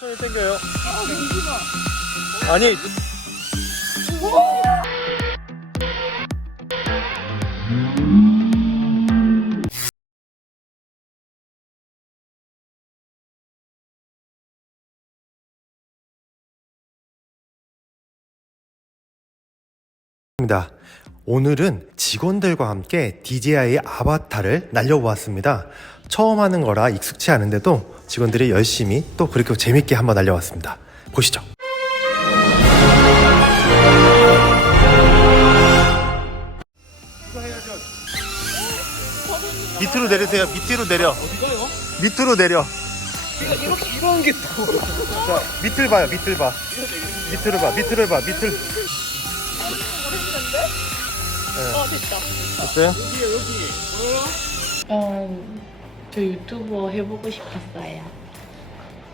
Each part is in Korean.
천천히 당겨요. 아니. 입니다. 오늘은 직원들과 함께 DJI의 아바타를 날려보았습니다. 처음 하는 거라 익숙치 않은데도 직원들이 열심히 또 그렇게 재밌게 한번 날려봤습니다. 보시죠. 밑으로 내리세요. 밑으로 내려. 밑으로 내려. 이렇게 이런 게 또. 자, 밑을 봐요. 밑을 봐. 밑을 봐. 밑을 봐. 밑을. 어 됐다. 됐어요? 어, 저 유튜버 해보고 싶었어요.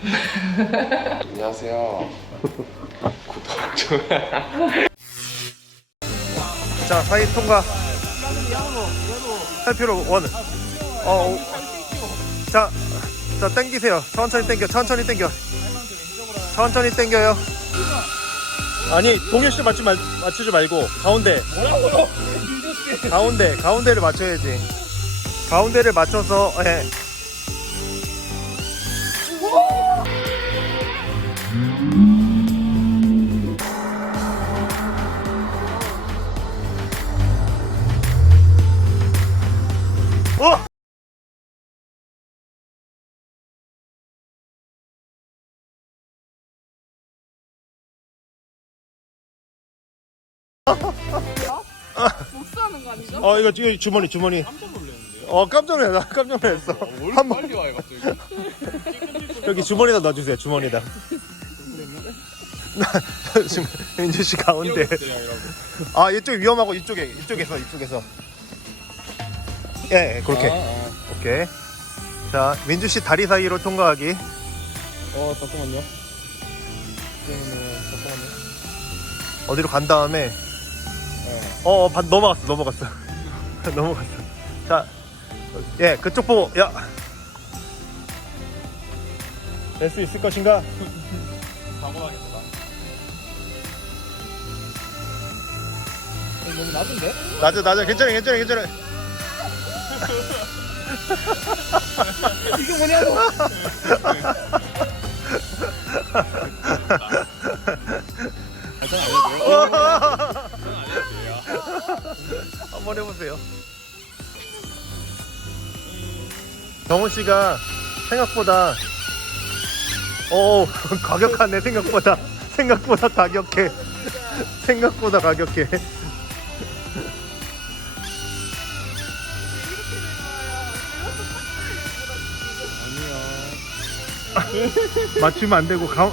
안녕하세요. 구독 좀. 자, 사이 통과. 살표로 원. 어, 오. 자, 자, 당기세요. 천천히 당겨, 천천히 당겨. 천천히 당겨요. 아니 동현 씨 맞추 말 맞추지 말고 가운데. 뭐라고요? 가운데, 가운데를 맞춰야지. 가운데를 맞춰서, 예. 어! 복수하는 거 아니죠? 어, 이거, 이거 주머니, 주머니. 깜짝 놀랐는데요. 어, 깜짝 놀랐어. 깜짝 놀랐어. 뭘한 번. 빨리 와요 갑자기. 여기 주머니에다 넣어주세요, 주머니에다. 지금 민주 씨 가운데. 아, 이쪽 위험하고 이쪽에, 이쪽에서, 이쪽에서. 예, 예, 그렇게. 아, 오케이. 자, 민주 씨 다리 사이로 통과하기. 어 잠깐만요. 그러면은 잠깐만요. 어디로 간 다음에, 네. 어, 어, 반- 넘어갔어, 넘어갔어. 넘어갔어. 자, 예, 그쪽 보고, 야. 될 수 있을 것인가? 사고 나겠다. 너무 낮은데? 낮아, 낮아. 괜찮아, 괜찮아, 괜찮아. 이게 뭐냐고. 괜찮아 돼요? 한번 해보세요. 정훈 씨가 생각보다 오 가격하네 생각보다 생각보다 가격해 생각보다 가격해 맞추면 안 되고 가,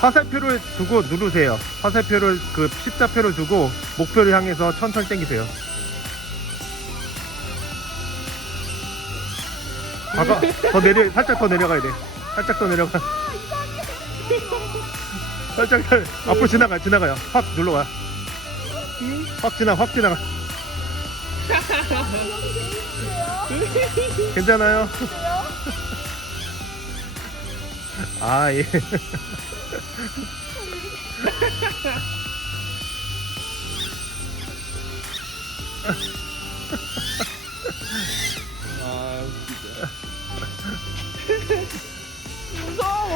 화살표를 두고 누르세요. 화살표를 그 십자표를 두고 목표를 향해서 천천히 당기세요. 봐봐, 더 내려, 살짝 더 내려가야 돼. 살짝 더 내려가. 살짝 더 앞으로 지나가, 지나가요. 확 눌러와. 확 지나, 확 지나가. 괜찮아요? 아, 예.